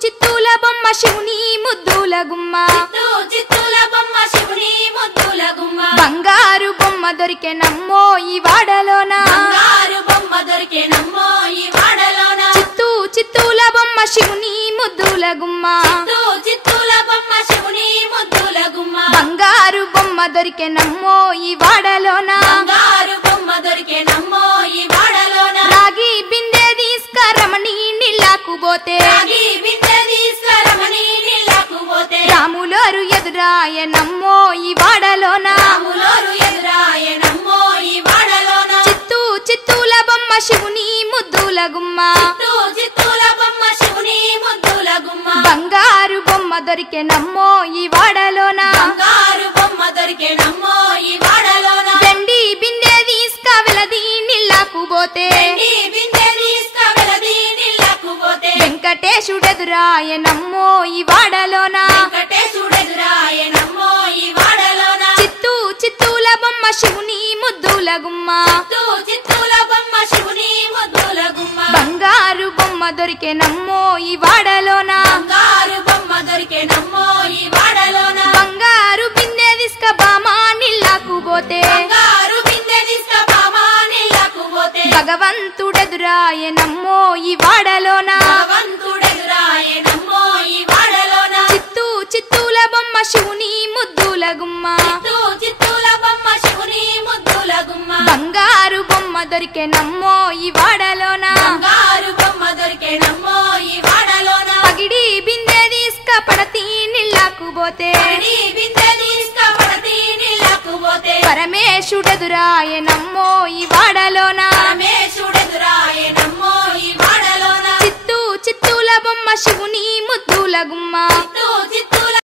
చిత్తూల బొమ్మ శివుని ముద్దుల గుమ్మ చిత్తూల బొమ్మ శివుని ముద్దుల గుమ్మ బంగారు బొమ్మ దొరికే నమ్మో ఈ వాడలోన బంగారు బొమ్మ దొరికే నమ్మో ఈ వాడలోన చిత్తూల బొమ్మ శివుని ముద్దుల గుమ్మ చిత్తూల బొమ్మ శివుని ముద్దుల గుమ్మ బంగారు బొమ్మ దొరికే నమ్మో ఈ వాడలోన బంగారు బొమ్మ దొరికే నమ్మో ఈ వాడలోన రాగి బిందె తీసుకరమణి నీళ్ళకు పోతే రాగి బిందె తీసుకరమణి నీళ్ళకు పోతే రాములోరు ఎదురాయ నమ్మో ఈ వాడలోన రాములోరు ఎదురాయ నమ్మో ఈ వాడలోన చిత్తూల బొమ్మ శివుని ముద్దుల గుమ్మ చిత్తూల బొమ్మ శివుని ముద్దుల గుమ్మ బంగారు బొమ్మ దొరికే నమ్మో ఈ వాడలోన బంగారు బొమ్మ దొరికే నమ్మో ఈ వాడలోన వెండి బిందె తీసుకవెలది నీళ్ళకు పోతే బిందె తీసుకవెలది నీళ్ళకు పోతే వెంకటేశుడెదురాయ నమ్మో ఈ వాడలోన వెంకటేశుడెదురాయ నమ్మో ఈ వాడలోన చిత్తూల బొమ్మ శివుని ముద్దుల గుమ్మ చిత్తూల బొమ్మ శివుని ముద్దుల గుమ్మ బంగారు బొమ్మ దొరికే నమ్మో ఈ వాడలోన బంగారు బొమ్మ దొరికే నమ్మో ఈ వాడలోన బంగారు బిందె తీసుక బామా నీళ్ళకు పోతే బంగారు బిందె తీసుక బామా నీళ్ళకు పోతే భగవంతుడెదురాయ నమ్మో ఈ వాడలోన భగవంతుడెదురాయ నమ్మో ఈ వాడలోన చిత్తూల బొమ్మ శివుని ముద్దుల గుమ్మ చిత్తూల బొమ్మ శివుని ముద్దుల గుమ్మ బంగారు బొమ్మ దొరికే నమ్మో ఈ వాడలోన బంగారు బొమ్మ దొరికే నమ్మో ఈ వాడలోన పగిడి బిందె తీసుక పడతి నీళ్ళకు పోతే బిందె తీసుక పడతి నీళ్ళకు పోతే పరమేశుడెదురాయ నమ్మో ఈ వాడలోన పరమేశుడెదురాయ నమ్మో ఈ వాడలోన చిత్తూల బొమ్మ శివుని ముద్దుల గుమ్మ